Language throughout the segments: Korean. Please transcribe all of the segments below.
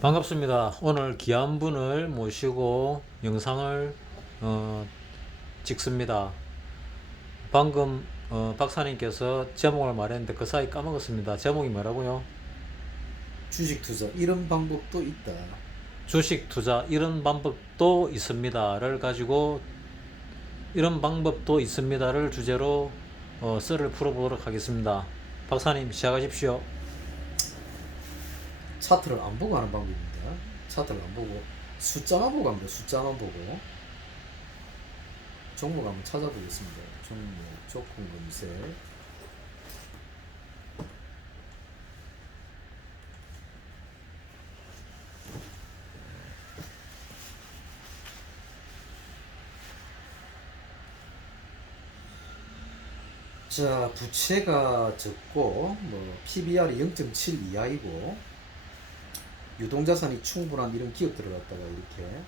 반갑습니다. 오늘 귀한 분을 모시고 영상을 찍습니다. 방금 박사님께서 제목을 말했는데 그 사이 까먹었습니다. 제목이 뭐라고요? 주식 투자 이런 방법도 있다. 주식 투자 이런 방법도 있습니다를 가지고 이런 방법도 있습니다를 주제로 썰을 풀어보도록 하겠습니다. 박사님 시작하십시오. 차트를 안 보고 하는 방법입니다. 차트를 안 보고 숫자만 보고 합니다. 숫자만 보고 종목 한번 찾아보겠습니다. 종목 조건 검색. 자, 부채가 적고 PBR이 0.7 이하이고 유동자산이 충분한 이런 기업들을 갖다가 이렇게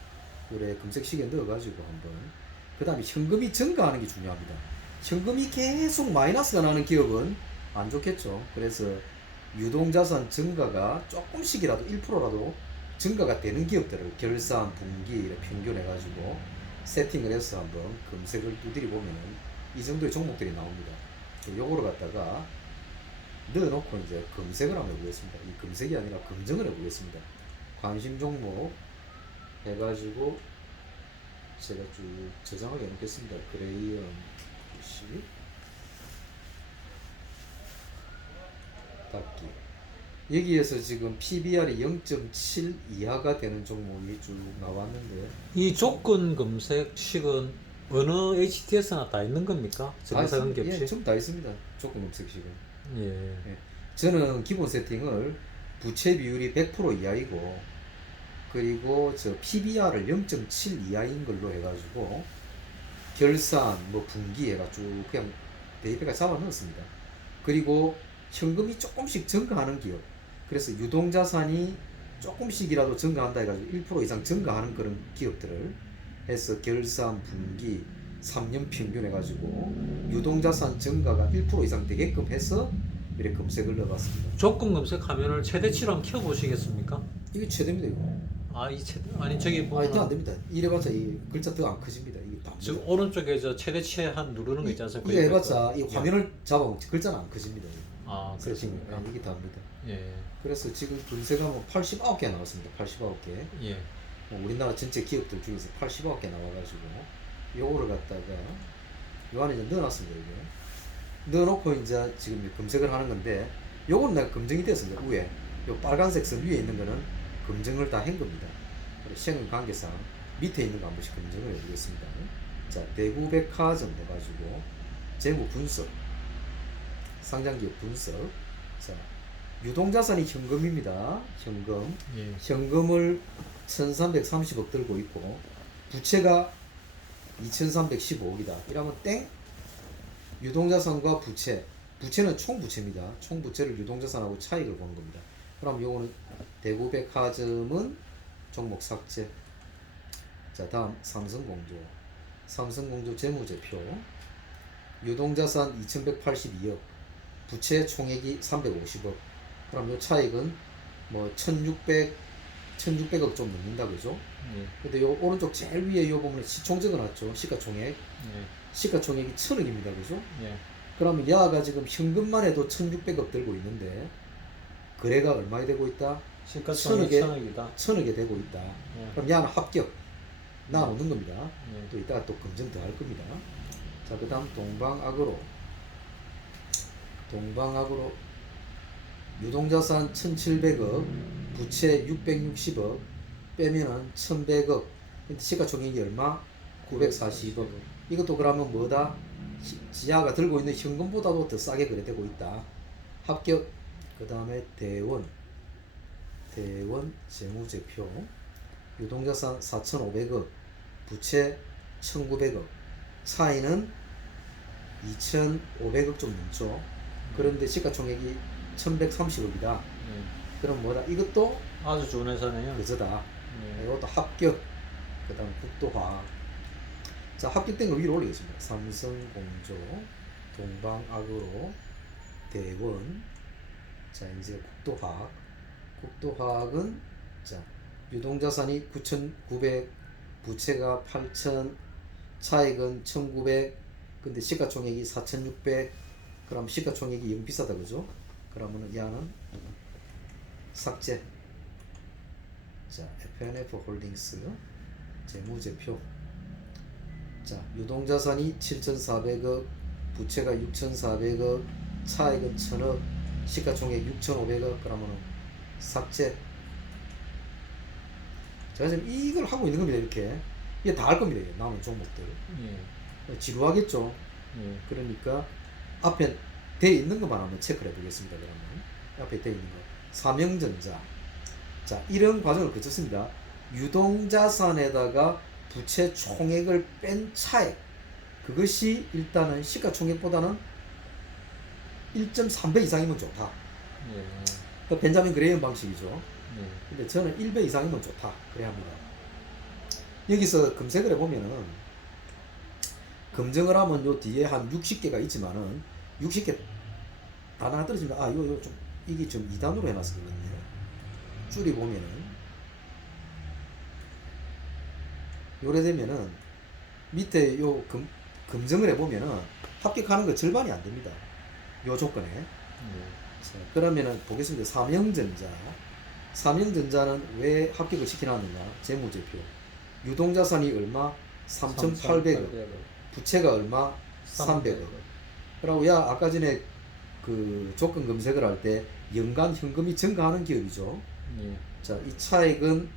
요래 검색식에 넣어가지고 한번, 그 다음에 현금이 증가하는 게 중요합니다. 현금이 계속 마이너스가 나는 기업은 안 좋겠죠. 그래서 유동자산 증가가 조금씩이라도 1%라도 증가가 되는 기업들을 결산 분기 평균 해가지고 세팅을 해서 한번 검색을 두드려 보면은 이 정도의 종목들이 나옵니다. 요거를 갖다가 넣어놓고 이제 검색을 한번 해보겠습니다. 이 검색이 아니라 검증을 해보겠습니다. 관심 종목 해가지고 제가 쭉 저장을 해놓겠습니다. 그레이엄 씨 닫기. 여기에서 지금 PBR이 0.7 이하가 되는 종목이 쭉 나왔는데, 이 조건 검색식은 어느 HTS나 다 있는 겁니까? 정사 관계없이? 예, 전부 다 있습니다. 조건 검색식은. 예. 예. 저는 기본 세팅을 부채 비율이 100% 이하이고, 그리고 저 PBR을 0.7 이하인 걸로 해가지고 결산 분기 해가 쭉 그냥 대입해가 잡아 넣었습니다. 그리고 현금이 조금씩 증가하는 기업, 그래서 유동자산이 조금씩이라도 증가한다 해가지고 1% 이상 증가하는 그런 기업들을 해서 결산 분기 3년 평균 해가지고 유동자산 증가가 1% 이상 되게끔 해서 이렇게 검색을 넣어봤습니다. 조건 검색 화면을 최대치로 한번 켜보시겠습니까? 이게 최대입니다. 이거 이 최대, 아니 저기 더 보면 안 됩니다. 이래봤자 이 글자 더 안 커집니다. 이게 다 저 니다 오른쪽에 저 최대치 한 누르는 거 있지 않습니까? 이게 해봤자 이 화면을 잡아보면 글자는 안 커집니다. 그렇습니까? 이게 다입니다. 예, 그래서 지금 검색하면 89개 나왔습니다. 89개. 예. 우리나라 전체 기업들 중에서 89개 나와가지고 요거를 갖다가 요 안에 이제 넣어놨습니다. 이게 넣어놓고 이제 지금 검색을 하는 건데, 요건 내가 검증이 됐습니다. 위에 요 빨간색 선 위에 있는 거는 검증을 다 한 겁니다. 시행 관계상 밑에 있는 거 한 번씩 검증을 해보겠습니다. 자, 대구백화점 해가지고 재무 분석, 상장기업 분석. 자, 유동자산이 현금입니다. 현금. 예. 현금을 1330억 들고 있고 부채가 2315억이다. 이러면 땡. 유동자산과 부채. 부채는 총부채입니다. 총부채를 유동자산하고 차익을 보는 겁니다. 그럼 요거는 대구백화점은 종목 삭제. 자, 다음 삼성공조. 삼성공조 재무제표. 유동자산 2182억, 부채 총액이 350억. 그럼 요 차익은 1600억 좀 넘는다, 그죠? 예. 근데 요 오른쪽 제일 위에 요 보면 시총 적어놨죠. 시가총액. 예. 시가총액이 1000억입니다, 그죠? 예. 그러면 야가 지금 현금만 해도 1600억 들고 있는데 거래가 얼마에 되고 있다? 시가총액 1000억이다. 1000억에 되고 있다. 예. 그럼 야는 합격 나오는 겁니다. 예. 또 이따가 또 검증 더 할 겁니다. 자, 그 다음 동방아그로. 유동자산 1700억, 부채 660억, 빼면은 1100억. 시가총액이 얼마? 940억. 이것도 그러면 뭐다? 지하가 들고 있는 현금보다도 더 싸게 거래되고 있다. 합격. 그 다음에 대원 재무제표. 유동자산 4500억, 부채 1900억. 차이는 2500억 좀 넘죠. 그런데 시가총액이 1130억이다. 예. 그럼 뭐다? 이것도 아주 좋은 회사네요. 그저다. 예. 이것도 합격. 그 다음 국도화학. 자, 합격된 거 위로 올리겠습니다. 삼성공조, 동방아그로, 대원. 자, 이제 국도화학은 자, 유동자산이 9,900, 부채가 8,000, 차익은 1,900, 근데 시가총액이 4,600. 그럼 시가총액이 영 비싸다 그죠? 그러면은 야는 삭제. 자, FNF 홀딩스 재무제표. 자, 유동자산이 7,400억, 부채가 6,400억, 차익은 1,000억, 시가총액 6,500억. 그러면은 삭제. 제가 지금 이걸 하고 있는 겁니다. 이렇게 이게 다 할 겁니다. 이게 남은 종목들 예. 지루하겠죠. 예. 그러니까 앞에 돼 있는 것만 한번 체크를 해보겠습니다. 그러면 앞에 돼 있는 거 삼형전자. 자, 이런 과정을 거쳤습니다. 유동자산에다가 부채 총액을 뺀 차액, 그것이 일단은 시가총액보다는 1.3배 이상이면 좋다. 예. 그 벤자민 그레이엄 방식이죠. 예. 근데 저는 1배 이상이면 좋다 그래야 합니다. 여기서 검색을 해보면은 검증을 하면 요 뒤에 한 60개가 있지만은 60개 다 나가 떨어집니다. 요 좀 이게 좀 2단으로 해놨을 거거든요. 줄이 보면은 요래 되면은 밑에 요 검증을 해보면은 합격하는 거 절반이 안 됩니다. 요 조건에. 자, 그러면은 보겠습니다. 삼형전자는 왜 합격을 시켜놨느냐. 재무제표. 유동자산이 얼마? 3,800억. 부채가 얼마? 300억. 그리고 야 아까 전에 그 조건 검색을 할 때 연간 현금이 증가하는 기업이죠. 예. 자, 이 차액은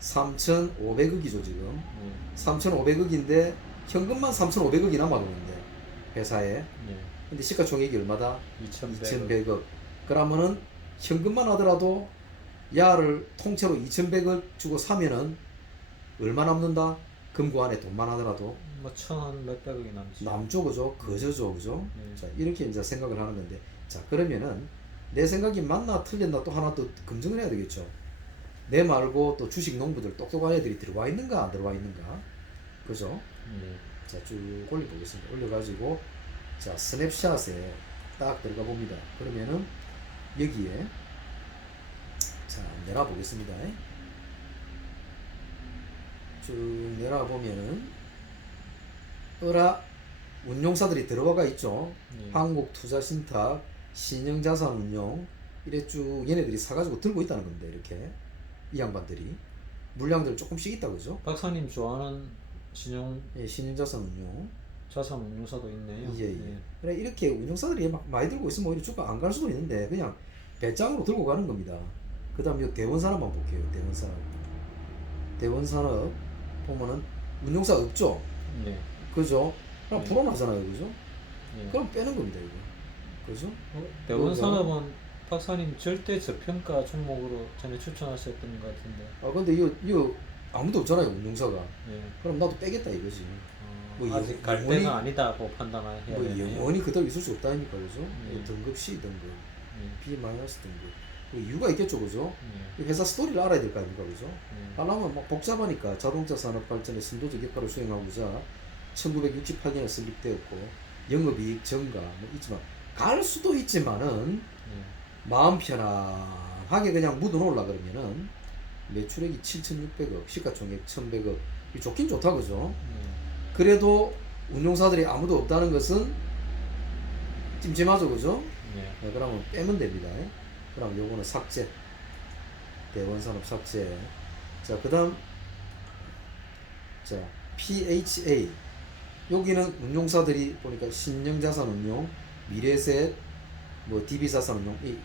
3,500억이죠 지금. 예. 3,500억인데 현금만 3,500억이 남아도는데 회사에. 예. 근데 시가총액이 얼마다? 2,100억. 2,100억. 그러면은 현금만 하더라도 야를 통째로 2,100억 주고 사면은 얼마 남는다? 금고 안에 돈만 하더라도 뭐 1,몇백억이 남지. 남죠, 그죠? 거저죠, 그죠? 네. 자, 이렇게 이제 생각을 하는 건데, 자, 그러면은 내 생각이 맞나 틀렸나 또 하나 또 검증을 해야 되겠죠. 내 말고 또 주식 농부들 똑똑한 애들이 들어와 있는가 안 들어와 있는가, 그죠? 예. 자, 쭉 올려보겠습니다. 올려가지고 자, 스냅샷에 딱 들어가 봅니다. 그러면은 여기에 자, 내려 보겠습니다. 쭉 내려 보면은 운용사들이 들어와가 있죠. 예. 한국투자신탁, 신영자산운용 이래 쭉 얘네들이 사가지고 들고 있다는 겁니다. 이렇게 이 양반들이 물량들 조금씩 있다 그죠? 박사님 좋아하는 신용 예, 신영자산운용. 자산 운용사도 있네요. 예. 그래 이렇게 운용사들이 막 많이 들고 있으면 오히려 주가 안 갈 수도 있는데 그냥 배짱으로 들고 가는 겁니다. 그 다음 이 대원산업만 볼게요. 대원산업 보면은 운용사 없죠. 예. 그죠? 그럼 네. 불어나잖아요, 그죠? 예. 그럼 빼는 겁니다, 이거. 그죠? 대원산업은 박사님 절대 저평가 종목으로 전에 추천하셨던 것 같은데. 근데 이거 아무도 없잖아요, 운용사가. 예. 그럼 나도 빼겠다 이거지. 뭐 아직 갈 영원히- 때는 아니다고 판단해야 뭐 되네요. 영원히 그대로 있을 수 없다니까, 그죠? 예. 등급 C 등급, 예. B 마이너스 등급. 뭐 이유가 있겠죠, 그죠? 예. 이 회사 스토리를 알아야 될 거 아닙니까, 그죠? 예. 하려면 막 복잡하니까 자동차 산업 발전의 선도적 역할을 수행하고자 1968년에 설립되었고 영업이익 증가 뭐 있지만 갈 수도 있지만은 예. 마음 편안하게 그냥 묻어놓으려 그러면은 매출액이 7,600억, 시가총액 1,100억 이 좋긴 좋다 그죠? 예. 그래도 운용사들이 아무도 없다는 것은 찜찜하죠 그죠? 예. 네, 그러면 빼면 됩니다. 그럼 요거는 삭제. 대원산업 삭제. 자, 그 다음 자 PHA 여기는 운용사들이 보니까 신영자산운용, 미래셋, 뭐 DB자산운용 이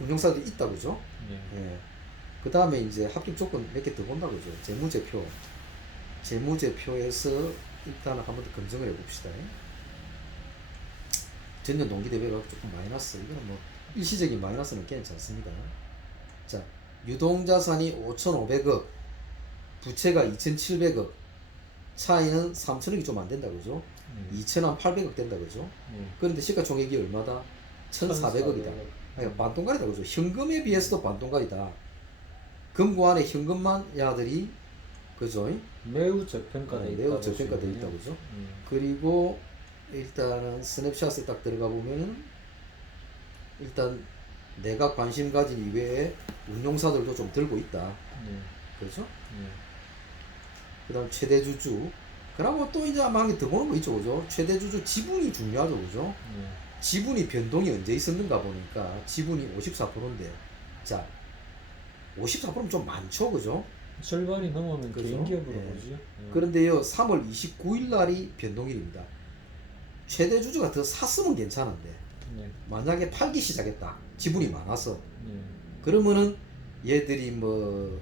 운용사들이 있다 그죠? 예. 예. 그 다음에 이제 합격 조건 몇 개 더 본다 그죠? 재무제표에서 일단은 한 번 더 검증을 해봅시다. 전년 동기 대비가 조금 마이너스. 이거는 뭐 일시적인 마이너스는 괜찮습니다. 자, 유동자산이 5,500억, 부채가 2,700억, 차이는 3,000억이 좀 안 된다 그죠? 2,800억 된다 그죠? 예. 그런데 시가총액이 얼마다? 1,400억이다. 아니, 반동가리다 그죠? 현금에 비해서도 반동가리다. 금고 안에 현금만 야들이 그죠? 매우 저평가돼 있다. 매우 저평가돼 있다 그죠? 그리고 일단은 스냅샷에 딱 들어가 보면은 일단 내가 관심 가진 이외에 운용사들도 좀 들고 있다. 예. 그렇죠? 예. 그 다음 최대 주주. 그러고 또 이제 아마 한 개 더 보는 거 있죠, 그죠? 최대 주주 지분이 중요하죠, 그죠? 예. 지분이 변동이 언제 있었는가 보니까 지분이 54%인데, 자, 54%면 좀 많죠, 그죠? 절반이 넘으면 그죠? 개인기업으로 예. 보죠. 예. 그런데요, 3월 29일 날이 변동일입니다. 최대 주주가 더 샀으면 괜찮은데, 예. 만약에 팔기 시작했다. 지분이 많아서. 예. 그러면은 얘들이 뭐,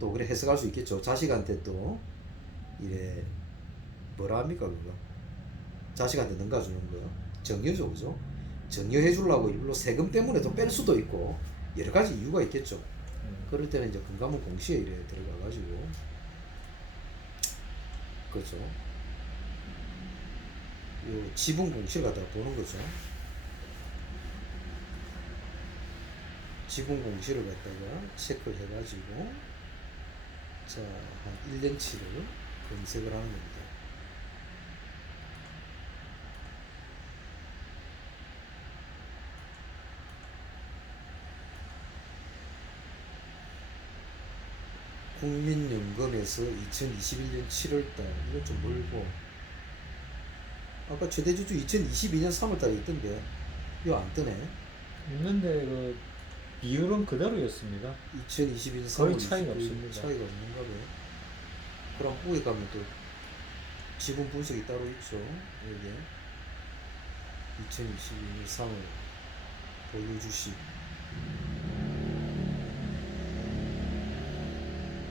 또 그래 해석할 수 있겠죠. 자식한테 또, 이래, 뭐라 합니까, 그거? 자식한테 넘겨주는 거. 정여죠, 그죠? 정여해 주려고 일로 세금 때문에 또 뺄 수도 있고, 여러 가지 이유가 있겠죠. 그럴 때는 이제 금감원 공시에 이래 들어가가지고, 그렇죠. 요 지분 공시를 갖다가 보는 거죠. 지분 공시를 갖다가 체크를 해가지고, 자, 한 1년치를 검색을 하는 겁니다. 국민연금에서 2021년 7월달, 이건 좀 멀고, 아까 최대주주 2022년 3월달에 있던데, 이거 안 뜨네. 있는데 그 비율은 그대로였습니다. 2022년 3월 거의 차이가 없습니다. 차이가 없는가 봐요. 그럼 후에 가면 또 지분 분석이 따로 있죠. 여기에 2022년 3월 보유 주식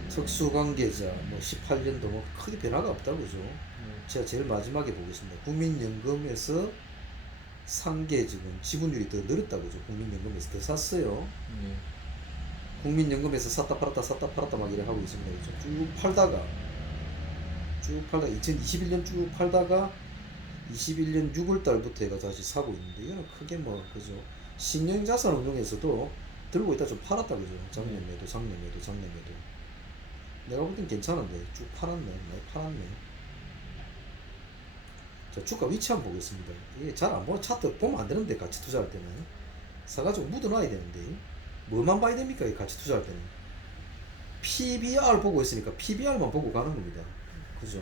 특수관계자 뭐 18년도 뭐 크게 변화가 없다 그죠. 제가 제일 마지막에 보겠습니다. 국민연금에서 상계 지분율이 더 늘었다 그죠. 국민연금에서 더 샀어요. 예. 국민연금에서 샀다 팔았다 막 이래 하고 있습니다. 그죠? 쭉 팔다가 2021년 쭉 팔다가 21년 6월 달부터 얘가 다시 사고 있는데, 이거는 크게 뭐 그죠. 신용자산운용에서도 들고 있다 좀 팔았다 그죠. 작년 매도 내가 볼 땐 괜찮은데 쭉 팔았네. 많이 팔았네. 자, 주가 위치 한번 보겠습니다. 이게 잘 안 보면 차트 보면 안 되는데, 같이 투자할 때는 사가지고 묻어놔야 되는데, 뭐만 봐야 됩니까? 이 같이 투자할 때는 PBR 보고 있으니까 PBR만 보고 가는 겁니다. 그죠?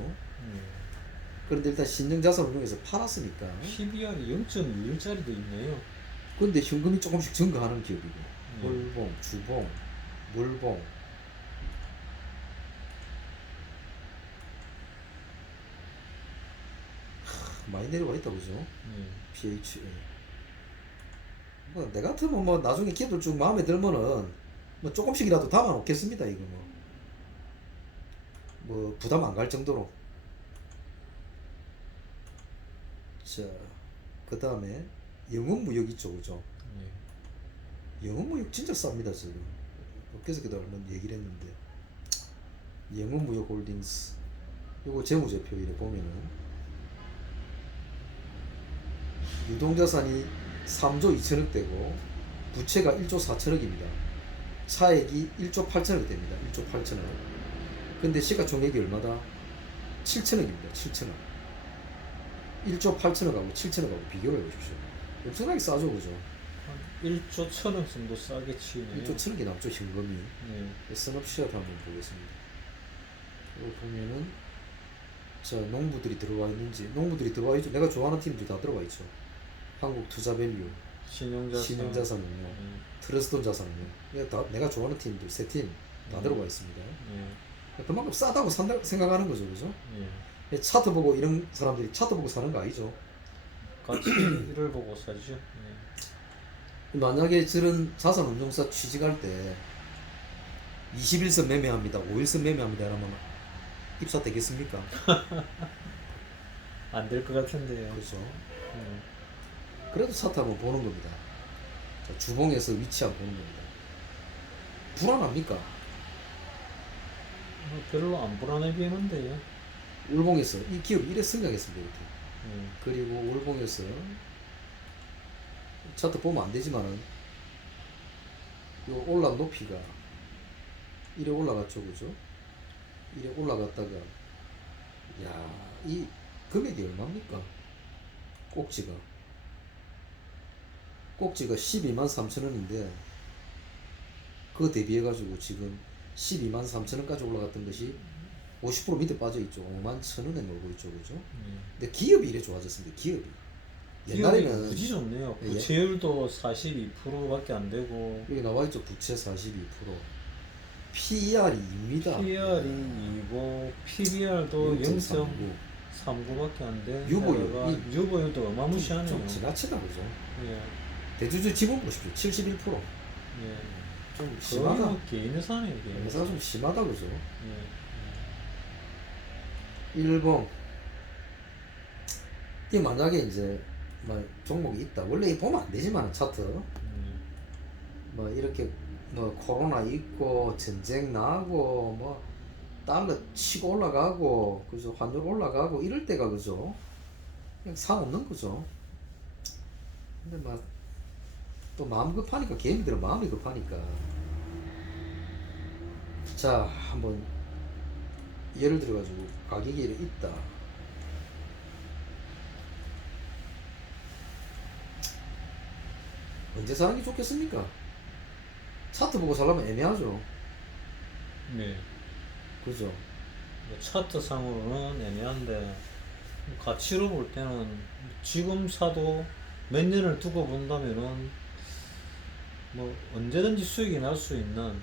그런데 일단 신용자산운용에서 팔았으니까. PBR이 0.21짜리도 있네요. 근데 현금이 조금씩 증가하는 기업이고, 예. 월봉, 주봉, 물봉, 많이 내려와 있다 그죠? 예. PH. 뭐 내 같으면 뭐 나중에 기업들 쭉 마음에 들면은 뭐 조금씩이라도 담아 놓겠습니다. 이거 뭐 부담 안 갈 정도로. 자, 그 다음에 영업무역 있죠, 그죠? 영업무역 진짜 쌉니다 지금. 엊그저께도 얼마 얘기를 했는데, 영업무역 홀딩스 요거 재무제표 이래 보면은 유동자산이 3조 2천억 되고 부채가 1조 4천억입니다. 차액이 1조 8천억 됩니다. 1조 8천억. 근데 시가총액이 얼마다? 7천억입니다. 7천억. 1조 8천억하고 7천억하고 비교를 해보십시오. 엄청나게 싸죠, 그죠? 한 1조 1천억 정도 싸게 치네요. 1조 1천억이 남죠, 현금이. 예. 선업시앗 한번 보겠습니다. 이거 보면은, 자, 농부들이 들어와 있는지, 농부들이 들어와 있죠. 내가 좋아하는 팀들이 다 들어와 있죠. 한국투자밸류, 신용자산운용, 트러스톤 자산운용. 내가 좋아하는 팀들 세 팀 다 들어가 있습니다. 그만큼 싸다고 생각하는 거죠, 그죠? 차트 보고 이런 사람들이 차트 보고 사는 거 아니죠? 가치를 보고 사죠. 만약에 저런 자산운용사 취직할 때 21선 매매합니다, 5일선 매매합니다 이러면 입사되겠습니까? 안 될 것 같은데요. 그렇죠. 그래도 차트 한번 보는 겁니다. 자, 주봉에서 위치 한번 보는 겁니다. 불안합니까? 별로 안 불안해 보이는데요. 월봉에서 이 기업이 이래 성장했습니다. 이렇게. 그리고 월봉에서 차트 보면 안 되지만은 요 올라 높이가 이래 올라갔죠, 그죠? 이래 올라갔다가, 야, 이 금액이 얼마입니까? 꼭지가 123,000원인데 그거 대비해 가지고 지금 12만 3천 원까지 올라갔던 것이 50% 밑에 빠져 있죠. 5만 천 원에 놀고 있죠, 그죠? 근데 기업이 이래 좋아졌습니다. 기업이 기업이 옛날에는 무지 좋네요. 예. 부채율도 42%밖에 안 되고 여기 나와 있죠. 부채 42%, PER이 2입니다. PR이 2고 PBR도 0.39. 0.39밖에 안 돼. 유보율, 게다가 이- 유보율도 어마무시하네요. 좀 지나치다 그죠? 예, 대주주 지분 보십시오. 71%. 예. 좀 거의 심하다. 뭐 개인의 사네요, 개인. 회사가 좀 심하다 그죠? 예, 일봉. 이 만약에 이제 뭐 종목이 있다. 원래 보면 안 되지만 차트 뭐 이렇게 뭐 코로나 있고 전쟁 나고 뭐 달러 치고 올라가고 그죠? 환율 올라가고 이럴 때가 그죠? 그냥 사 없는 거죠. 근데 막 또 마음 급하니까 개인들은 마음이 급하니까 자 한번 예를 들어 가지고 가격이 이렇게 있다. 언제 사는 게 좋겠습니까? 차트 보고 살려면 애매하죠. 네. 그죠? 뭐 차트 상으로는 애매한데 가치로 볼 때는 지금 사도 몇 년을 두고 본다면은 뭐 언제든지 수익이 날 수 있는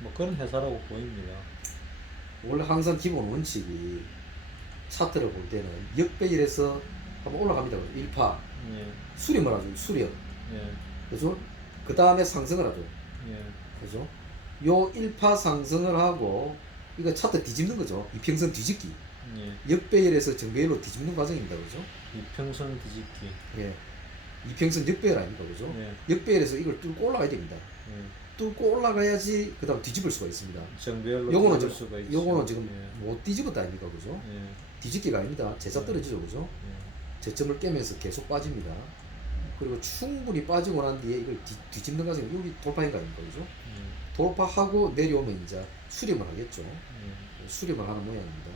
뭐 그런 회사라고 보입니다. 원래 항상 기본 원칙이 차트를 볼 때는 역배열에서 한번 올라갑니다. 1파 예, 수렴을 하죠. 수렴. 예, 그죠? 그 다음에 상승을 하죠. 예, 그죠? 요 1파 상승을 하고 이거 차트 뒤집는 거죠. 이평선 뒤집기. 예. 역배열에서 정배열로 뒤집는 과정입니다. 그죠? 이평선 뒤집기. 예. 이평선 역배열 아닙니까? 그죠? 예, 역배열에서 이걸 뚫고 올라가야 됩니다. 예. 뚫고 올라가야지 그 다음 뒤집을 수가 있습니다. 정배열로 요거는 뒤집을 지금, 수가 있죠. 요거는 지금 예, 못 뒤집었다 아닙니까? 그죠? 예, 뒤집기가 아닙니다. 제자 떨어지죠. 그죠? 예, 저점을 깨면서 계속 빠집니다. 그리고 충분히 빠지고 난 뒤에 이걸 뒤집는 과정이 여기 돌파인 거 아닙니까? 그죠? 예, 돌파하고 내려오면 이제 수렴을 하겠죠. 예, 수렴을 하는 모양입니다.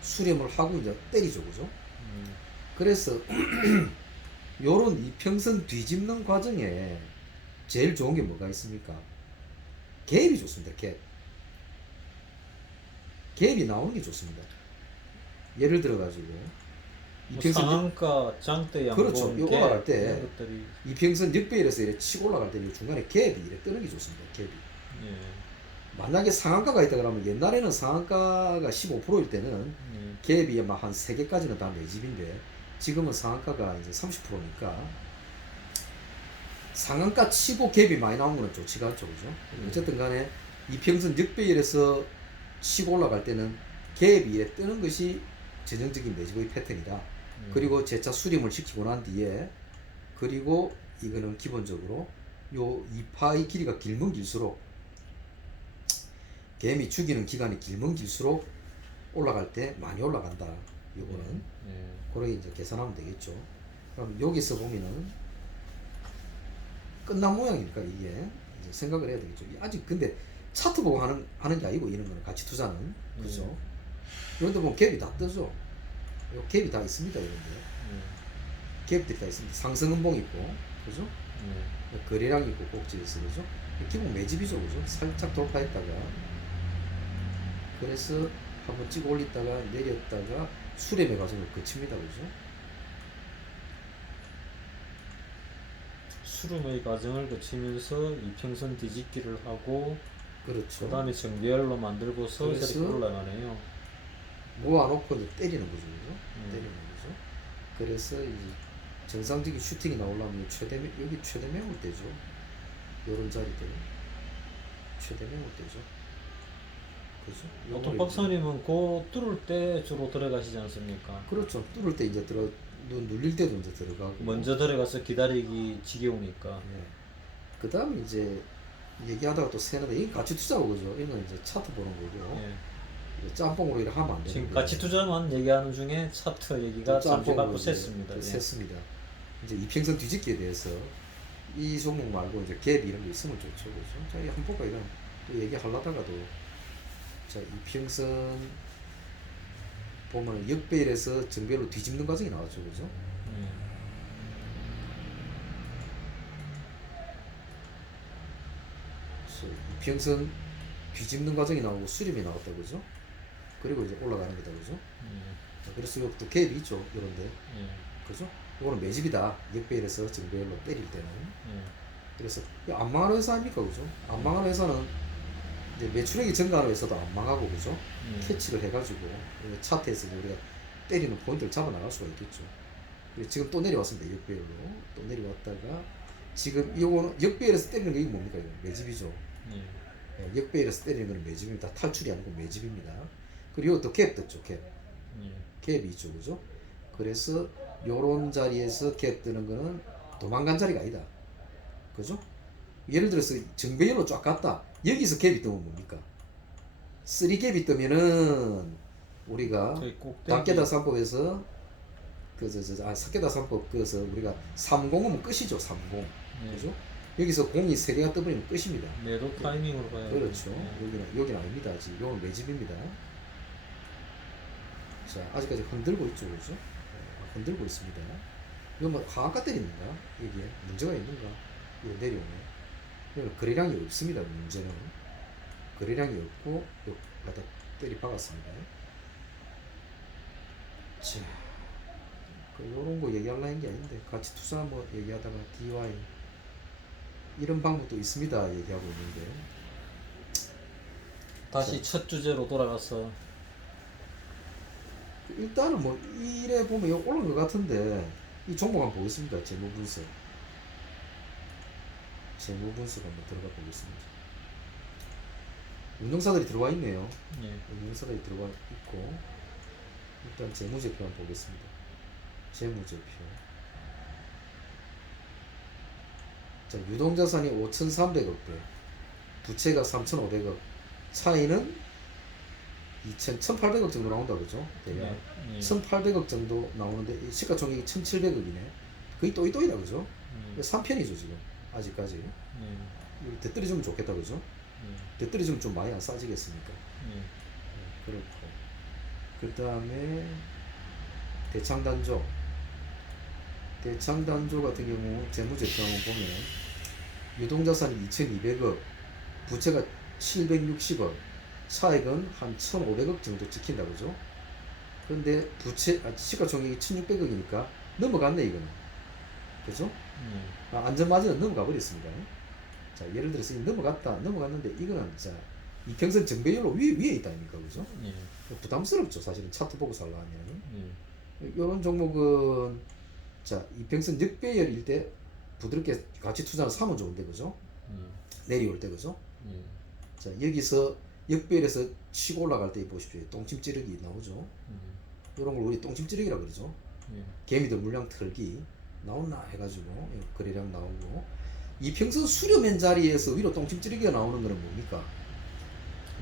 수렴을 하고 이제 때리죠. 그죠? 예. 그래서 요런 이평선 뒤집는 과정에 제일 좋은 게 뭐가 있습니까? 갭이 좋습니다. 갭. 갭이 나오는 게 좋습니다. 예를 들어 가지고 뭐 이평선 상한가, 장대 양봉, 그렇죠. 이거 올라갈 때 이런 것들이 이평선 역배열에서 이렇게 치고 올라갈 때 중간에 갭이 이렇게 뜨는 게 좋습니다. 갭이. 예, 만약에 상한가가 있다 그러면 옛날에는 상한가가 15%일 때는 예, 갭이 막 한 3개까지는 다 매집인데 지금은 상한가가 이제 30%니까 상한가 치고 갭이 많이 나온 거는 좋지가 않죠. 그죠? 어쨌든 간에 이평선 역배열에서 치고 올라갈 때는 갭이 이렇게 뜨는 것이 전형적인 매집의 패턴이다. 그리고 재차 수렴을 시키고 난 뒤에 그리고 이거는 기본적으로 요 이파의 길이가 길면 길수록 갭이 죽이는 기간이 길면 길수록 올라갈 때 많이 올라간다. 요거는 예, 그렇게 이제 계산하면 되겠죠. 그럼 여기서 보면은 끝난 모양이니까 이게 이제 생각을 해야 되겠죠. 아직 근데 차트 보고 하는 게 아니고 이런 거는 가치 투자는 그죠. 이런데 보면 갭이 다 뜨죠. 요 갭이 다 있습니다. 이런데 갭들이 다 있습니다. 상승음봉 있고 그죠. 거래량 있고 꼭지에서 그죠. 기본 매집이죠. 그죠. 살짝 돌파했다가 그래서 한번 찍어 올리다가 내렸다가 수렴의 과정을 거칩니다. 그죠. 수렴의 과정을 거치면서 이평선 뒤집기를 하고 그렇죠. 그 다음에 정배열로 만들고서 그래서 이렇게 올라가네요. 모아놓고 이제 때리는 거죠. 그죠? 음. 때리는 거죠. 그래서 이제 정상적인 슈팅이 나오려면 여기 최대 매물 때죠. 요런 자리들. 최대 매물 때죠. 그죠? 보통 요거를 박사님은 그 뚫을 때 주로 들어가시지 않습니까? 그렇죠. 뚫을 때 이제 눌릴 때도 이제 들어가고. 먼저 들어가서 기다리기 지겨우니까. 예. 그 다음에 이제 얘기하다가 또 새는데 이게 가치 투자고 그죠? 이건 이제 차트 보는 거고. 예. 이제 짬뽕으로 이렇게 하면 안 되는데. 지금 가치 투자만 얘기하는 중에 차트 얘기가 잠시 갖고 샜습니다. 예. 샜습니다. 이제 이평선 뒤집기에 대해서 이 종목 말고 이제 갭 이런 거 있으면 좋죠. 그죠? 자, 이 한번 볼까 이런 또 얘기하려다가도 자, 이평선 보면 역배열에서 정배열로 뒤집는 과정이 나왔죠. 그죠? 예. 이평선 뒤집는 과정이 나오고 수렴이 나왔다 그죠? 그리고 이제 올라가는 거다 그죠? 자, 그래서 여기 또 갭이 있죠 이런데 그죠? 이거는 매집이다 역배열에서 정배열로 때릴 때는. 그래서 안 망하는 회사 아닙니까 그죠? 안 망하는 회사는 이제 매출액이 증가하는 회사도 안 망하고 그죠? 캐치를 해가지고 차트에서 우리가 때리는 포인트를 잡아 나갈 수가 있겠죠. 그리고 지금 또 내려왔습니다 역배열로. 또 내려왔다가 지금 이거는 역배열에서 때리는 게 이게 뭡니까 이거 매집이죠. 역배열에서 때리는 거는 매집입니다. 탈출이 아니고 매집입니다. 그리고 또 갭 떴죠 갭. 갭이 있죠 그죠? 그래서 요런 자리에서 갭 뜨는 거는 도망간 자리가 아니다 그죠? 예를 들어서 정배열로 쫙 갔다 여기서 갭이 뜨면 뭡니까? 3갭이 뜨면은 우리가 닭계다 3법에서 사계다 3법 그래서 우리가 30은 끝이죠 30 그죠? 여기서 공이 3개가 떠버리면 끝입니다. 매도 타이밍으로 봐야 그렇죠. 여기는 아닙니다. 아직 이건 매집입니다. 자, 아직까지 흔들고 있죠, 그죠? 흔들고 있습니다. 이거 뭐 하한가 때립니까? 이게 문제가 있는가? 이거 내려오네. 이거 거래량이 없습니다. 문제는 거래량이 없고 이거 갖다 때리 박았습니다. 자, 요런 거 얘기하려는 게 아닌데 같이 투자 뭐 얘기하다가 DY 이런 방법도 있습니다. 얘기하고 있는데 다시 첫 주제로 돌아가서 일단은 뭐 이래 보면 이거 올라온 것 같은데 이 종목 한번 보겠습니다. 재무 분석 한번 들어가 보겠습니다. 운용사들이 들어와 있네요. 운용사들이 들어와 있고 일단 재무제표 한번 보겠습니다. 재무제표. 자, 유동자산이 5,300억대, 부채가 3,500억, 차이는 1,800억 정도 나온다 그죠? 대략 1,800억 정도 나오는데 시가총액이 1,700억이네. 거의 또이또이다 그죠? 3편이죠 지금 아직까지. 되떨어지면 좋겠다 그죠? 되떨어지면 좀 많이 안 싸지겠습니까? 그렇고 그 다음에 대창단조 같은 경우 재무제표 한번 보면 유동자산이 2,200억, 부채가 760억, 차익은 한 1,500억 정도 찍힌다 그죠? 그런데 시가총액이 1,600억이니까 넘어갔네 이거는 그죠? 안전마진은 넘어가 버렸습니다. 자, 예를 들어서 넘어갔는데 이거는 자 이평선 정배열로 위에 있다 아닙니까 그죠? 부담스럽죠 사실은 차트 보고 살라 하면. 이런 종목은 자 이평선 역배열일 때 부드럽게 같이 투자를 사면 좋은데 그죠? 내려올 때 그죠? 자 여기서 역배열에서 치고 올라갈 때 보십시오. 똥침 찌르기 나오죠? 이런 걸 우리 똥침 찌르기라 그러죠? 개미들 물량 털기 나온나 해가지고 거래량 나오고 이평선 수렴한 자리에서 위로 똥침 찌르기가 나오는 거는 뭡니까?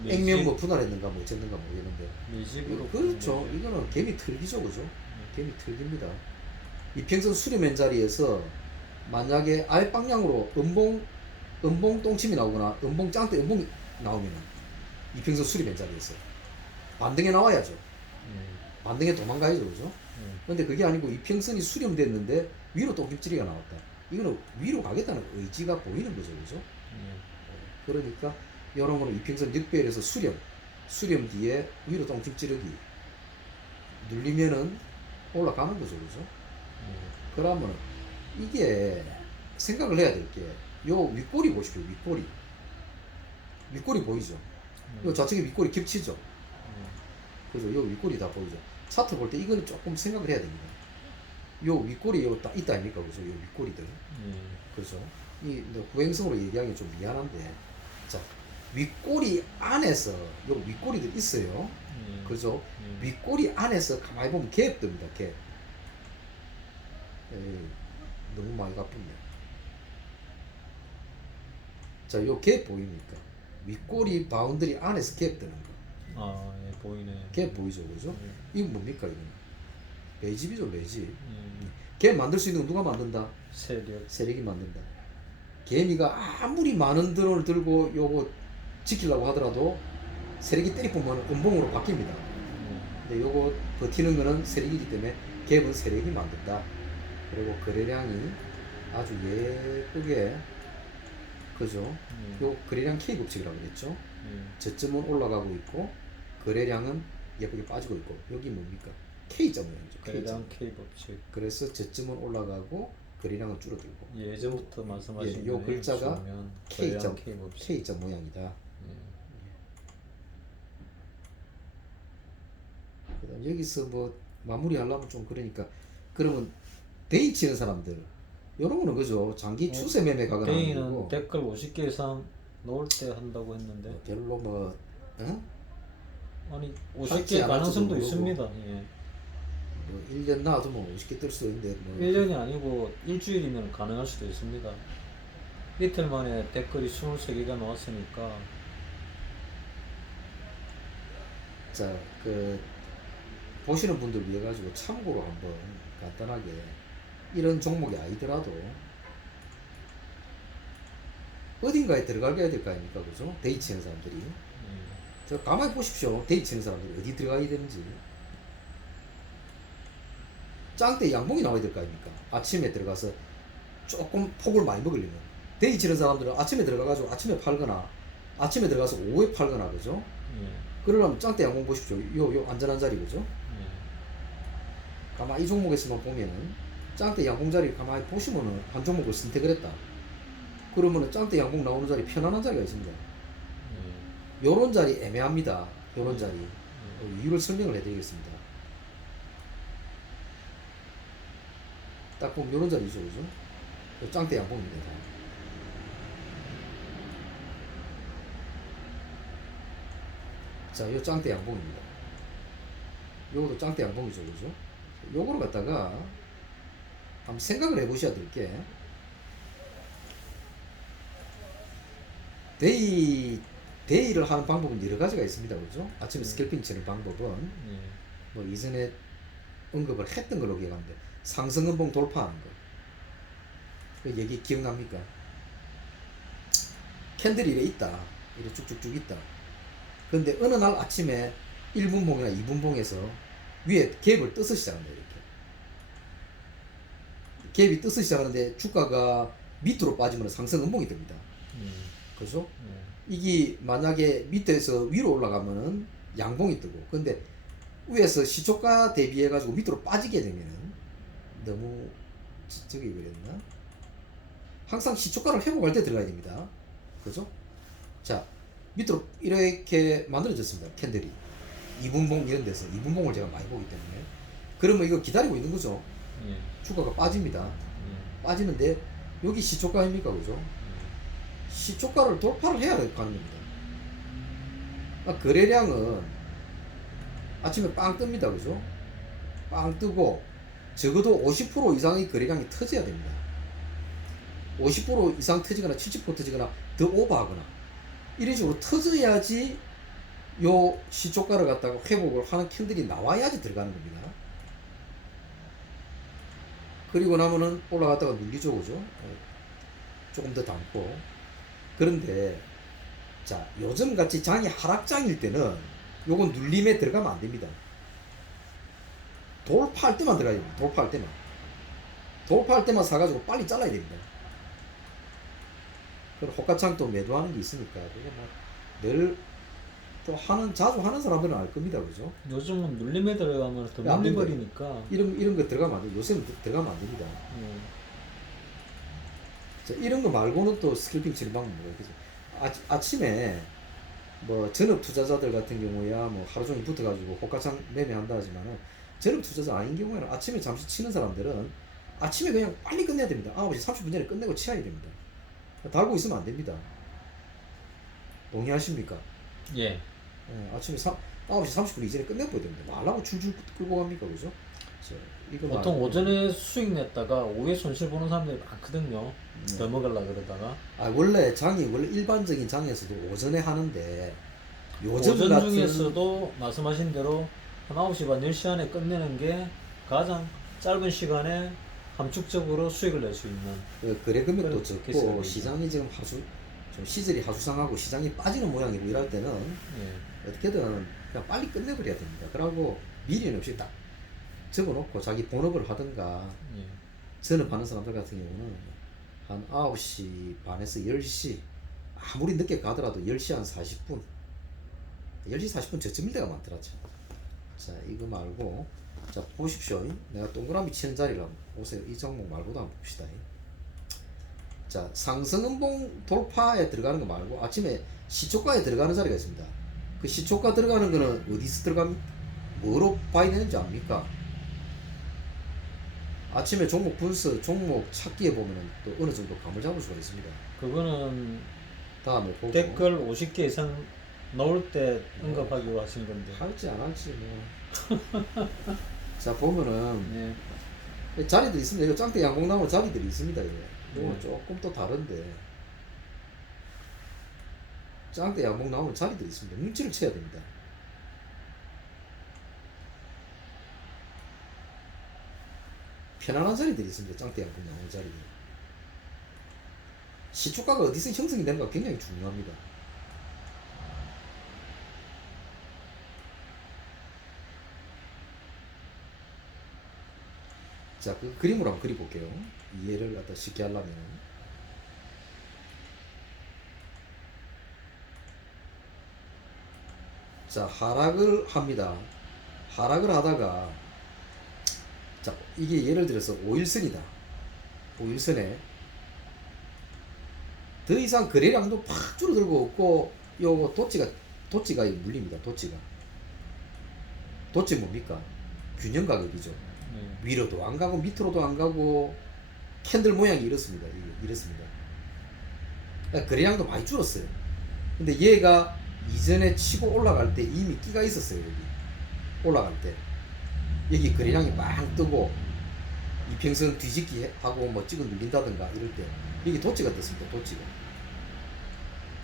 액면 뭐 분할했는가 뭐 어쨌는가 모르겠는데 매집으로 그렇죠. 이거는 개미 털기죠 그죠? 개미 털기입니다. 이평선 수렴한 자리에서 만약에 아예 방향으로 음봉 똥침이 나오거나 음봉 짱대 음봉이 나오면 이평선 수렴한 자리에서 반등에 나와야죠. 반등에 도망가야죠 그죠? 근데 그게 아니고 이평선이 수렴됐는데 위로 똥침찌리가 나왔다. 이거는 위로 가겠다는 의지가 보이는 거죠 그죠? 그러니까 이런 거는 이평선 역배열에서 수렴 뒤에 위로 똥침 찌르기 눌리면은 올라가는 거죠 그죠? 그러면 이게 생각을 해야 될 게 요 윗꼬리 보십시오. 윗꼬리 보이죠? 요 좌측에 윗꼬리 겹치죠? 그죠? 요 윗꼬리 다 보이죠? 차트 볼 때 이거는 조금 생각을 해야 됩니다. 요 윗꼬리 딱 있다 아닙니까 그죠? 요 윗꼬리들 그죠? 이 후행성으로 얘기하기 좀 미안한데 자 윗꼬리 안에서 요 윗꼬리들 있어요. 그죠? 윗꼬리 안에서 가만히 보면 갭 뜹니다. 갭. 너무 많이 가쁘네. 자, 요 갭 보입니까? 윗꼬리 바운더리 안에서 갭 뜨는 거. 예, 보이네. 갭 보이죠, 그죠? 이건 뭡니까 이거는? 매집이죠, 매집. 갭 만들 수 있는 건 누가 만든다? 세력이 만든다. 개미가 아무리 많은 드론을 들고 요거 지키려고 하더라도 세력이 때리보면 음봉으로 바뀝니다. 근데 요거 버티는 거는 세력이기 때문에 갭은 세력이 만든다. 그리고 거래량이 아주 예쁘게 그죠? 예. 요 거래량 K 법칙이라고 그랬죠? 예. 저점은 올라가고 있고 거래량은 예쁘게 빠지고 있고 여기 뭡니까? K자 모양이죠. K자. 거래량 K 법칙. 그래서 저점은 올라가고 거래량은 줄어들고 예전부터 말씀하신 요 거에 글자가 보면 K자, 거래량 K 법칙. K자 모양이다. 예. 그다음 여기서 뭐 마무리하려면 좀 그러니까 그러면 데이 치는 사람들 요런 거는 그죠? 장기 추세 매매 가거나 데이는 아니고 댓글 50개 이상 넣을 때 한다고 했는데 별로 뭐 아니 할지 50개 안 할지도 가능성도 모르고. 있습니다. 예. 뭐 1년 놔두면 50개 뜰 수 있는데 뭐 1년이 아니고 일주일이면 가능할 수도 있습니다. 이틀 만에 댓글이 23개가 나왔으니까 자, 그 보시는 분들 위해 가지고 참고로 한번 간단하게 이런 종목이 아니더라도 어딘가에 들어가게 해야 될 거 아닙니까, 그죠? 데이 치는 사람들이. 저 가만히 보십시오. 데이 치는 사람들이 어디 들어가야 되는지. 짱때 양봉이 나와야 될 거 아닙니까? 아침에 들어가서 조금 폭을 많이 먹으려면. 데이 치는 사람들은 아침에 들어가가지고 아침에 팔거나 아침에 들어가서 오후에 팔거나, 그죠? 예. 그러려면 짱때 양봉 보십시오. 요 안전한 자리, 그죠? 예. 가만히 이 종목에서만 보면은 짱때 양봉 자리 가만히 보시면은 한 종목을 선택을 했다. 그러면은 짱때 양봉 나오는 자리 편안한 자리가 있습니다. 예. 요런 자리 애매합니다. 요런 자리. 예. 이유를 설명을 해드리겠습니다. 딱 보면 요런 자리죠, 그죠? 요 짱때 양봉입니다. 자, 요 짱때 양봉입니다. 요것도 짱때 양봉이죠, 그죠? 요거를 갖다가 한번 생각을 해보셔야 될 게 데이를 하는 방법은 여러 가지가 있습니다, 그죠? 아침에 스캘핑 치는 방법은 예. 뭐 이전에 언급을 했던 걸로 기억하는데 상승은봉 돌파하는 거. 그 얘기 기억납니까? 캔들이 이래 있다, 이래 쭉쭉쭉 있다. 근데 어느 날 아침에 1분봉이나 2분봉에서 위에 갭을 뜨서 시작한다, 이렇게. 갭이 뜨서 시작하는데 주가가 밑으로 빠지면 상승은봉이 됩니다. 그죠? 이게 만약에 밑에서 위로 올라가면은 양봉이 뜨고, 근데 위에서 시초가 대비해 가지고 밑으로 빠지게 되면은 너무 저기 그랬나? 항상 시초가를 회복할 때 들어가야 됩니다. 그죠? 자, 밑으로 이렇게 만들어졌습니다. 캔들이 2분봉 이런 데서 2분봉을 제가 많이 보기 때문에 그러면 이거 기다리고 있는 거죠. 예. 주가가 빠집니다. 예. 빠지는데 여기 시초가입니까, 그죠? 시초가를 돌파를 해야 가는 겁니다. 거래량은 아침에 빵 뜹니다, 그죠? 빵 뜨고 적어도 50% 이상의 거래량이 터져야 됩니다. 50% 이상 터지거나 70% 터지거나 더 오버하거나 이런 식으로 터져야지 요 시초가를 갖다가 회복을 하는 캔들이 나와야지 들어가는 겁니다. 그리고 나면은 올라갔다가 눌리죠, 그죠? 조금 더 담고. 그런데 자, 요즘 같이 장이 하락장일 때는 요건 눌림에 들어가면 안 됩니다. 돌파할 때만 들어가야 됩니다. 돌파할 때만. 돌파할 때만 사가지고 빨리 잘라야 됩니다. 그리고 호가창 또 매도하는 게 있으니까 그거 뭐늘 또 자주 하는 사람들은 알 겁니다, 그죠? 요즘은 눌림에 들어가면 더 안 됩니다. 눌려버리니까 이런 거 들어가면 안 돼요. 요새는 들어가면 안 됩니다. 예. 자, 이런 거 말고는 또 스캘핑 치는 방법이 뭐예요? 아침에 뭐 전업 투자자들 같은 경우야 뭐 하루 종일 붙어가지고 호가창 매매한다 하지만은 전업 투자자 아닌 경우에는 아침에 잠시 치는 사람들은 아침에 그냥 빨리 끝내야 됩니다. 9시 30분 전에 끝내고 치워야 됩니다. 달고 있으면 안 됩니다. 동의하십니까? 예. 아침에 9시 30분 이전에 끝내버려야 됩니다. 말라고 줄줄 끌고 갑니까, 그죠? 이거 보통 오전에 수익 냈다가 오후에 손실 보는 사람들이 많거든요. 더 먹으려 그러다가. 원래 일반적인 장에서도 오전에 하는데 요즘 오전 같은 중에서도 말씀하신 대로 한 9시 반 10시 안에 끝내는 게 가장 짧은 시간에 함축적으로 수익을 낼 수 있는 거래 금액도 그런 적고 케이스가 시장이 지금 좀 시절이 하수상하고 시장이 빠지는 모양이고 이럴 때는 예. 어떻게든 그냥 빨리 끝내버려야 됩니다. 그러고 미련 없이 딱 접어놓고 자기 본업을 하든가 예. 전업하는 사람들 같은 경우는 한 9시 반에서 10시, 아무리 늦게 가더라도 10시 한 40분, 10시 40분 저쯤일 때가 많더라. 참. 자, 이거 말고, 자, 보십시오. 내가 동그라미 치는 자리를 한번 보세요. 이 종목 말고도 한번 봅시다. 자, 상승음봉 돌파에 들어가는 거 말고 아침에 시초가에 들어가는 자리가 있습니다. 그 시초가 들어가는 거는 어디서 들어갑니까? 뭐로 봐야 되는지 압니까? 아침에 종목 분석, 종목 찾기에 보면은 또 어느 정도 감을 잡을 수가 있습니다. 그거는 다음에 보고 댓글 50개 이상 넣을 때 언급하기로 하신 건데. 할지 안 할지 뭐. 자, 보면은 네. 자리들이 있습니다. 이거 짱대 양봉 나오는 자리들이 있습니다. 이거 네. 조금 또 다른데 짱대 양봉 나오는 자리들이 있습니다. 눈치를 채야 됩니다. 편안한 자리들이 있습니다. 짱대 양봉 나오는 자리들. 시초가가 어디서 형성이 되는가 굉장히 중요합니다. 자, 그 그림으로 한번 그려볼게요. 이해를 갖다 쉽게 하려면. 자, 하락을 합니다. 하락을 하다가, 자, 이게 예를 들어서 5일선이다. 5일선에 더 이상 거래량도 팍 줄어들고 없고, 요거 도치가 물립니다. 도치가 뭡니까? 균형 가격이죠. 네. 위로도 안 가고 밑으로도 안 가고 캔들 모양이 이렇습니다. 이렇습니다. 그러니까 거래량도 많이 줄었어요. 근데 얘가 이전에 치고 올라갈 때 이미 끼가 있었어요. 여기 올라갈 때 여기 거래량이 막 뜨고 이평선 뒤집기 하고 뭐 찍어 눌린다든가 이럴 때 여기 도치가 떴습니다.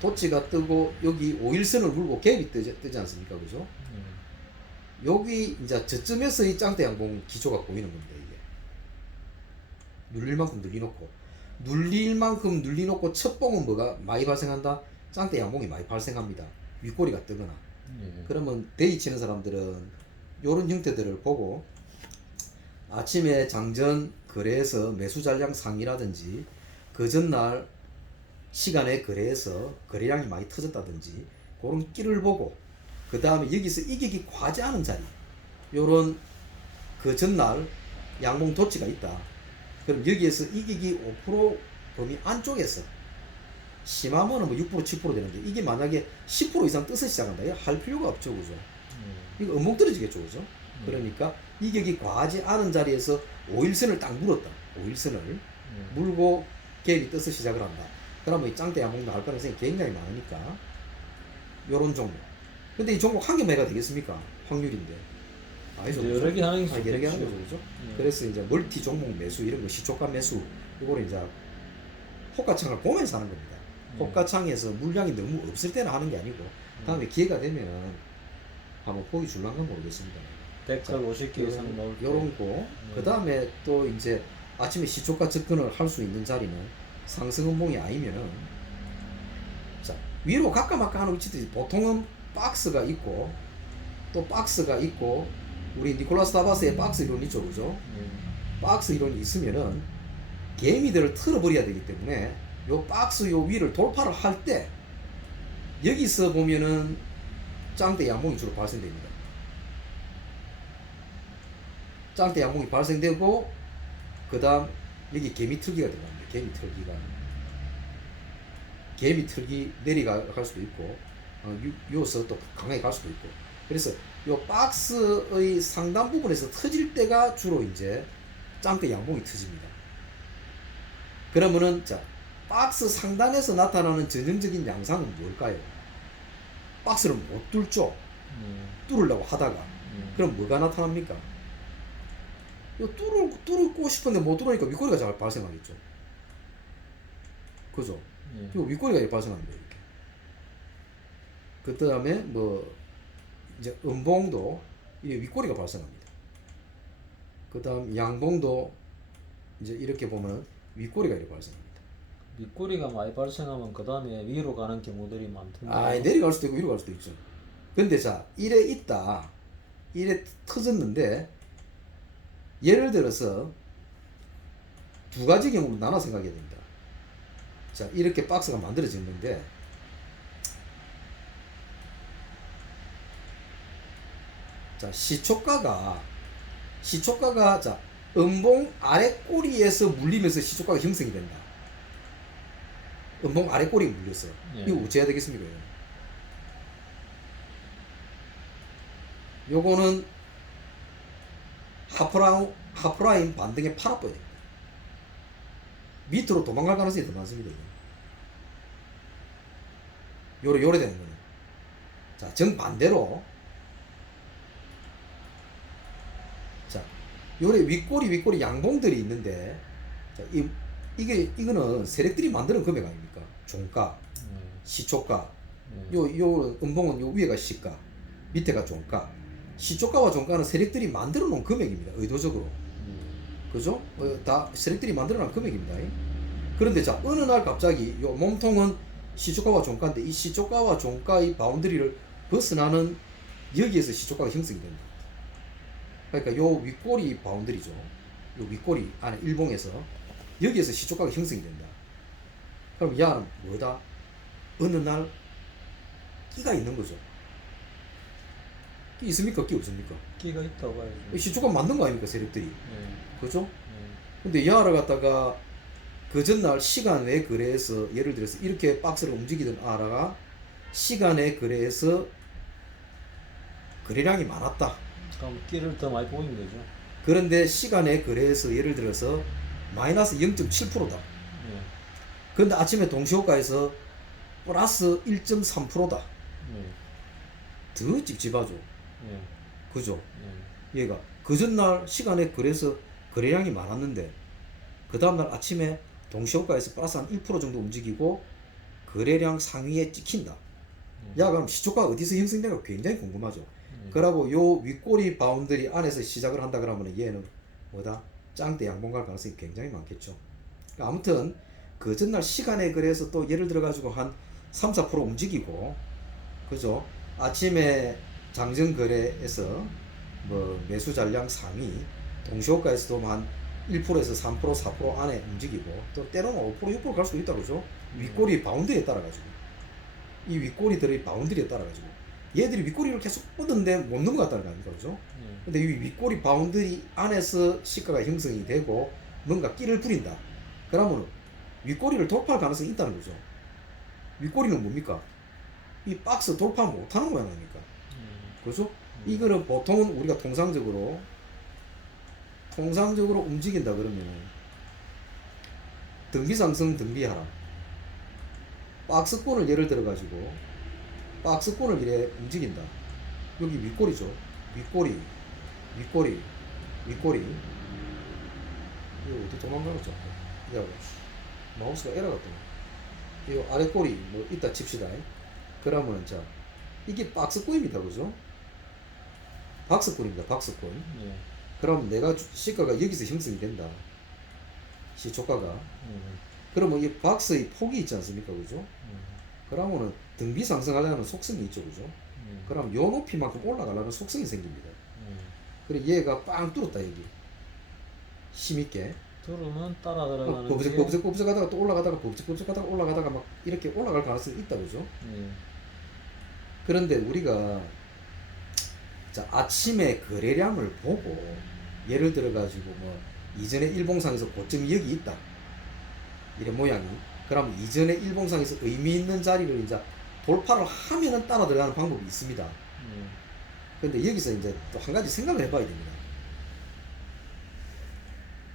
도치가 뜨고 여기 5일선을 물고 갭이 뜨지 않습니까? 그죠? 네. 여기 이제 저점에서 이 짱대 양봉 기조가 보이는 겁니다. 이게 눌릴 만큼 눌리놓고 첫 봉은 뭐가 많이 발생한다? 짱대 양봉이 많이 발생합니다. 윗꼬리가 뜨거나. 네. 그러면 데이 치는 사람들은 이런 형태들을 보고 아침에 장전 거래에서 매수 잔량 상이라든지 그 전날 시간에 거래해서 거래량이 많이 터졌다든지 그런 끼를 보고 그 다음에 여기서 이격이 과제하는 자리 요런 그 전날 양봉 도치가 있다. 그럼 여기에서 이격이 5% 범위 안쪽에서 심하면 뭐 6% 7% 되는데 이게 만약에 10% 이상 떠서 시작한다. 이거 할 필요가 없죠. 그죠? 이거 음목 떨어지겠죠. 그죠? 그러니까 이격이 과하지 않은 자리에서 5일선을 딱 물었다. 5일선을 물고 갭이 떠서 시작을 한다. 그러면 이 짱대 양봉 나올 가능성이 굉장히 많으니까 요런 종목. 근데 이 종목 한 개만 해가 되겠습니까? 확률인데. 아니죠. 여러 개 하는 게 여러 개 하는 좋겠죠. 거죠. 그죠? 네. 그래서 이제 멀티 종목 매수 이런 거 시초가 매수 이거를 이제 호가창을 보면서 하는 겁니다. 호가창에서 물량이 너무 없을 때는 하는 게 아니고 다음에 기회가 되면은 한번 보기 줄란가 모르겠습니다. 댓글 50개 이상 넣을 때. 요런 거. 그 다음에 또 이제 아침에 시초가 접근을 할 수 있는 자리는 상승음봉이 아니면은 자, 위로 갈까 말까 하는 위치들이 보통은 박스가 있고 또 박스가 있고 우리 니콜라스 다바스의 박스 이론이 있죠. 그죠? 박스 이론이 있으면은 개미들을 틀어버려야 되기 때문에 요 박스 요 위를 돌파를 할 때 여기서 보면은 짱대 양봉이 주로 발생됩니다. 짱대 양봉이 발생되고 그 다음 여기 개미 틀기가 들어갑니다. 개미 틀기 내려갈 수도 있고 요서 또 강하게 갈 수도 있고 그래서 요 박스의 상단 부분에서 터질 때가 주로 이제 짱대 양봉이 터집니다. 그러면은 자 박스 상단에서 나타나는 전형적인 양상은 뭘까요? 박스를 못 뚫죠. 뚫으려고 하다가 그럼 뭐가 나타납니까? 요 뚫고 싶은데 못 뚫으니까 윗꼬리가 잘 발생하겠죠. 그죠? 요 윗꼬리가 발생합니다. 이렇게. 그 다음에 뭐 이제 음봉도 이 윗꼬리가 발생합니다. 그 다음 양봉도 이제 이렇게 보면 윗꼬리가 이렇게 발생합니다. 밑꼬리가 많이 발생하면 그 다음에 위로 가는 경우들이 많던데. 아, 내려갈 수도 있고 위로 갈 수도 있죠. 근데 자, 이래 있다. 이래 터졌는데 예를 들어서 두 가지 경우로 나눠 생각해야 됩니다. 자, 이렇게 박스가 만들어지는데, 자, 시초가가 자, 음봉 아래 꼬리에서 물리면서 시초가가 형성이 된다. 음봉 아래 꼬리에 물렸어. 예. 이거 어찌해야 되겠습니까? 요거는 하프라인 반등에 팔아버야 됩니다. 밑으로 도망갈 가능성이 더 많습니다. 요래 되는 거는. 자, 정반대로. 자, 요래 윗꼬리 양봉들이 있는데, 자, 이거는 세력들이 만드는 금액 아닙니까? 종가, 시초가. 요 음봉은 요 위에가 시가, 밑에가 종가. 시초가와 종가는 세력들이 만들어 놓은 금액입니다. 의도적으로. 그죠? 다 세력들이 만들어 놓은 금액입니다. 그런데 자, 어느 날 갑자기 요 몸통은 시초가와 종가인데, 이 시초가와 종가의 바운드리를 벗어나는 여기에서 시초가가 형성이 된다. 그러니까 요 윗꼬리 바운드리죠. 요 윗꼬리 안에 일봉에서 여기에서 시초가가 형성이 된다. 그럼 야는 뭐다? 어느 날 끼가 있는 거죠. 끼 있습니까? 끼 없습니까? 끼가 있다고 봐야죠. 시초가 만든 거 아닙니까? 세력들이. 예. 그죠? 예. 근데 야를 갖다가 그 전날 시간에 거래해서, 예를 들어서 이렇게 박스를 움직이던 아라가 시간에 거래해서 거래량이 많았다. 그럼 끼를 더 많이 보인 거죠. 그런데 시간에 거래해서 예를 들어서 마이너스 0.7%다. 예. 그런데 아침에 동시호가에서 플러스 1.3%다. 예. 더 찝찝하죠. 예. 그죠? 예. 얘가 그 전날 시간에 거래해서 거래량이 많았는데, 그 다음날 아침에 동시호가에서 플러스 한 1% 정도 움직이고 거래량 상위에 찍힌다. 야, 그럼 시초가 어디서 형성되는가 굉장히 궁금하죠. 그러고 요 윗꼬리 바운드리 안에서 시작을 한다 그러면 얘는 뭐다? 짱대 양봉 갈 가능성이 굉장히 많겠죠. 그러니까 아무튼 그 전날 시간에 그래서 또 예를 들어 가지고 한 3-4% 움직이고, 그죠? 아침에 장전 거래에서 뭐 매수 잔량 상위, 동시호가에서도 한 1%에서 3%, 4% 안에 움직이고, 또 때로는 5%, 6% 갈 수도 있다, 그죠? 윗꼬리 바운드리에 따라 가지고, 이 윗꼬리들의 바운드리에 따라 가지고 얘들이 윗꼬리를 계속 뻗는데 못 넘어갔다는 거 아닙니까? 그죠? 근데 이 윗꼬리 바운드리 안에서 시가가 형성이 되고 뭔가 끼를 부린다. 그러면 윗꼬리를 돌파할 가능성이 있다는 거죠. 윗꼬리는 뭡니까? 이 박스 돌파 못하는 모양 아닙니까? 그죠? 이거는 보통은 우리가 통상적으로 움직인다 그러면은 등비 상승, 등비 하락. 박스권을 예를 들어 가지고 박스권을 이래 움직인다. 여기 윗꼬리죠. 윗꼬리. 이거 어디 도망가겠죠? 야, 마우스가 에러 같더만. 이거 아래 꼬리 뭐 이따 칩시다. 그러면 자, 이게 박스권입니다, 그죠? 박스권입니다, 박스권. 예. 그럼 내가 시가가 여기서 형성이 된다. 시초가가. 예. 그러면 이 박스의 폭이 있지 않습니까, 그죠? 그러면은 등비 상승하려는 속성이 있죠, 그죠? 그럼 요 높이만큼 올라가려는 속성이 생깁니다. 그래 얘가 빵 뚫었다 여기. 힘있게. 뚫으면 따라 들어가는 버벅버벅 하다가 또 올라가다가 버벅버벅 하다가 올라가다가 막 이렇게 올라갈 가능성이 있다, 그죠? 예. 그런데 우리가 자, 아침에 거래량을 보고 예를 들어 가지고 뭐 이전에 일봉상에서 고점이 여기 있다, 이런 모양이. 그럼 이전에 일봉상에서 의미 있는 자리를 이제 돌파를 하면은 따라 들어가는 방법이 있습니다. 근데 여기서 이제 또 한 가지 생각을 해봐야 됩니다.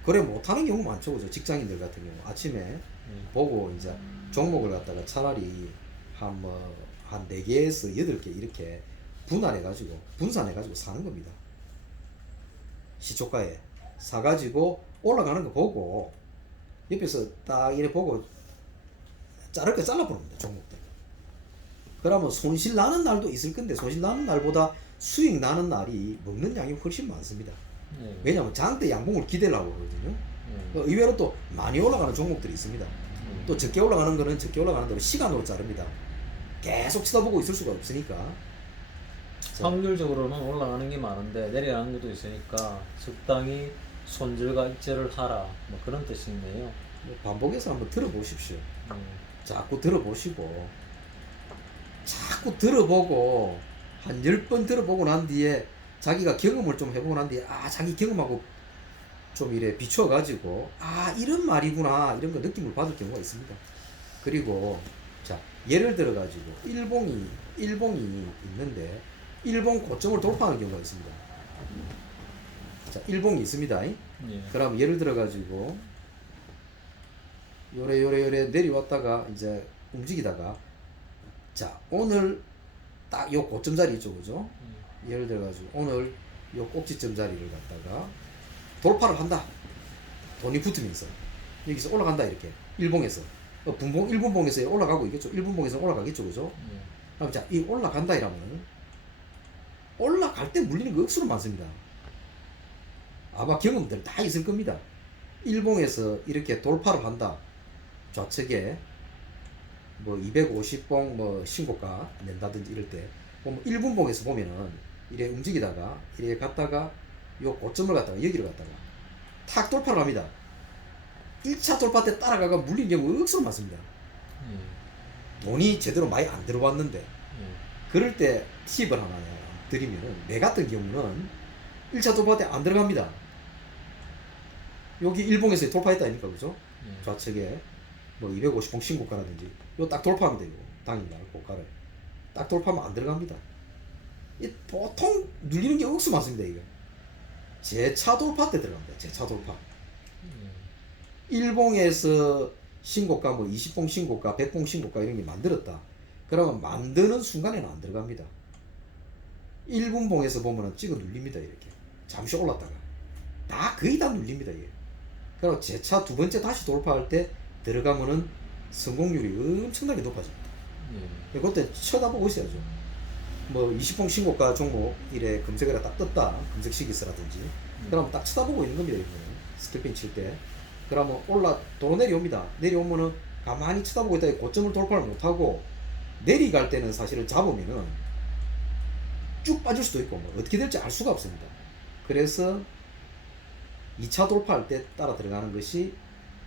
거래 못하는 경우 많죠, 그죠? 직장인들 같은 경우 아침에 보고 이제 종목을 갖다가 차라리 한 4개에서 8개 이렇게 분산해가지고 사는 겁니다. 시초가에 사가지고 올라가는 거 보고 옆에서 딱 이래 보고 자를 거 잘라보는 겁니다, 종목들. 그러면 손실 나는 날도 있을 건데 손실 나는 날보다 수익 나는 날이 먹는 양이 훨씬 많습니다. 왜냐하면 장대 양봉을 기대를 하고 그러거든요. 의외로 또 많이 올라가는 종목들이 있습니다. 또 적게 올라가는 거는 적게 올라가는 대로 시간으로 자릅니다. 계속 쳐다보고 있을 수가 없으니까. 확률적으로는 올라가는 게 많은데 내려가는 것도 있으니까 적당히 손절과 익절을 하라, 뭐 그런 뜻인데요. 반복해서 한번 들어보십시오. 음, 자꾸 들어보시고 자꾸 들어보고 한 10번 들어보고 난 뒤에 자기가 경험을 좀 해보고 난 뒤에 자기 경험하고 좀 이래 비추어가지고 이런 말이구나 이런 거 느낌을 받을 경우가 있습니다. 그리고 자 예를 들어가지고 일봉이 있는데 일봉 고점을 돌파하는 경우가 있습니다. 자 일봉이 있습니다. 예. 그럼 예를 들어가지고 요래 내려왔다가 이제 움직이다가 자 오늘 딱 요 고점 자리 있죠, 그죠? 예를 들어가지고 오늘 요 꼭지점 자리를 갖다가 돌파를 한다. 돈이 붙으면서 여기서 올라간다 이렇게 일봉에서 분봉 1분봉에서 올라가고 있겠죠. 1분봉에서 올라가겠죠, 그죠? 예. 그럼 자 이 올라간다 이러면 올라갈 때 물리는 거 억수로 많습니다. 아마 경험들 다 있을 겁니다. 일봉에서 이렇게 돌파를 한다. 좌측에 뭐 250봉 뭐 신고가 낸다든지 이럴 때 보면 1분봉에서 보면은 이래 움직이다가 이래 갔다가 요 고점을 갖다가 여기를 갖다가 탁 돌파를 합니다. 1차 돌파 때 따라가가 물리는 경우 억수로 많습니다. 돈이 제대로 많이 안 들어왔는데 그럴 때 팁을 하나 드리면은 내 같은 경우는 1차 돌파 때 안 들어갑니다. 여기 일봉에서 돌파했다니까, 그죠? 좌측에 뭐 250봉 신고가라든지 요 딱 돌파하면 돼요. 당일날 고가를 딱 돌파하면 안 들어갑니다. 이 보통 눌리는 게 억수 많습니다. 이거 재차 돌파 때 들어갑니다. 재차 돌파. 일봉에서 신고가 뭐 20봉 신고가 100봉 신고가 이런 게 만들었다. 그러면 만드는 순간에는 안 들어갑니다. 1분봉에서 보면은 찍어 눌립니다. 이렇게 잠시 올랐다가 거의 다 눌립니다. 이게. 그리고 재차 두 번째 다시 돌파할 때 들어가면은 성공률이 엄청나게 높아집니다. 그때 쳐다보고 있어야죠. 뭐 20봉 신고가 종목 이래 검색을 딱 떴다. 검색 시기스라든지. 그러면 딱 쳐다보고 있는 겁니다. 이거는 스킬핑 칠 때. 그러면 도로 내려옵니다. 내려오면은 가만히 쳐다보고 있다가 고점을 돌파를 못하고 내려갈 때는 사실은 잡으면은 쭉 빠질 수도 있고 뭐 어떻게 될지 알 수가 없습니다. 그래서 2차 돌파할 때 따라 들어가는 것이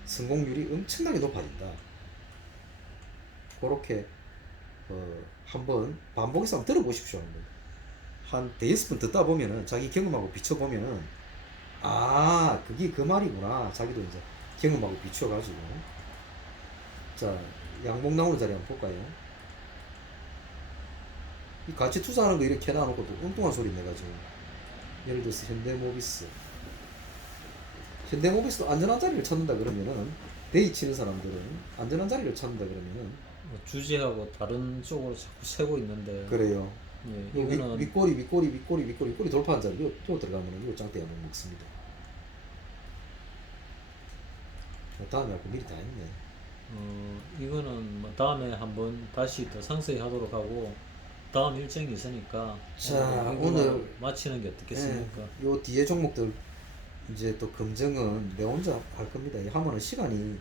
성공률이 엄청나게 높아진다. 그렇게 한번 반복해서 한번 들어보십시오. 한 대여섯 번 듣다 보면은 자기 경험하고 비춰보면은 그게 그 말이구나. 자기도 이제 경험하고 비춰가지고 자 양봉 나오는 자리 한번 볼까요? 이 같이 투자하는 거 이렇게 해놔놓고도 엉뚱한 소리 내가지고 예를 들어서 현대모비스도 안전한 자리를 찾는다 그러면은 데이 치는 사람들은 안전한 자리를 찾는다 그러면은 주제하고 다른 쪽으로 자꾸 세고 있는데. 그래요. 예, 이거는 윗꼬리 돌파한 자리 또 들어가면은 이거 짱대 한번 먹습니다. 다음에 하고 미리 다 했네. 이거는 뭐 다음에 한번 다시 더 상세히 하도록 하고 다음 일정이 있으니까 자, 오늘 오늘 마치는 게 어떻겠습니까? 요 뒤에 종목들 이제 또 검증은 내 혼자 할 겁니다. 하면은 시간이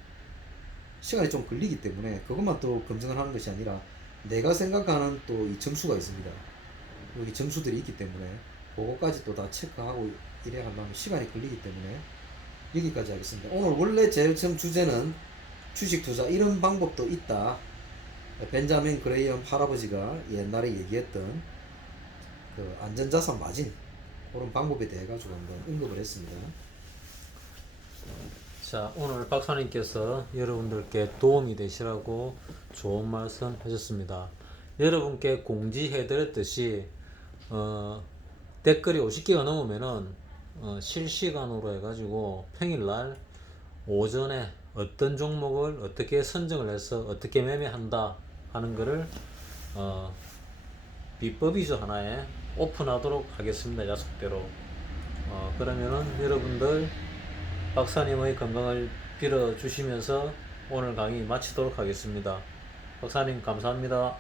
좀 걸리기 때문에 그것만 또 검증을 하는 것이 아니라 내가 생각하는 또 이 점수가 있습니다. 여기 점수들이 있기 때문에 그거까지 또 다 체크하고 이래야 한다면 시간이 걸리기 때문에 여기까지 하겠습니다. 오늘 원래 제일 처음 주제는 주식 투자 이런 방법도 있다. 벤자민 그레이엄 할아버지가 옛날에 얘기했던 그 안전자산 마진 그런 방법에 대해 가지고 한번 언급을 했습니다. 자, 오늘 박사님께서 여러분들께 도움이 되시라고 좋은 말씀 하셨습니다. 여러분께 공지해 드렸듯이 댓글이 50개가 넘으면은 실시간으로 해가지고 평일날 오전에 어떤 종목을 어떻게 선정을 해서 어떻게 매매한다 하는 거를 비법이죠 하나에 오픈하도록 하겠습니다. 약속대로. 그러면은 여러분들 박사님의 건강을 빌어주시면서 오늘 강의 마치도록 하겠습니다. 박사님 감사합니다.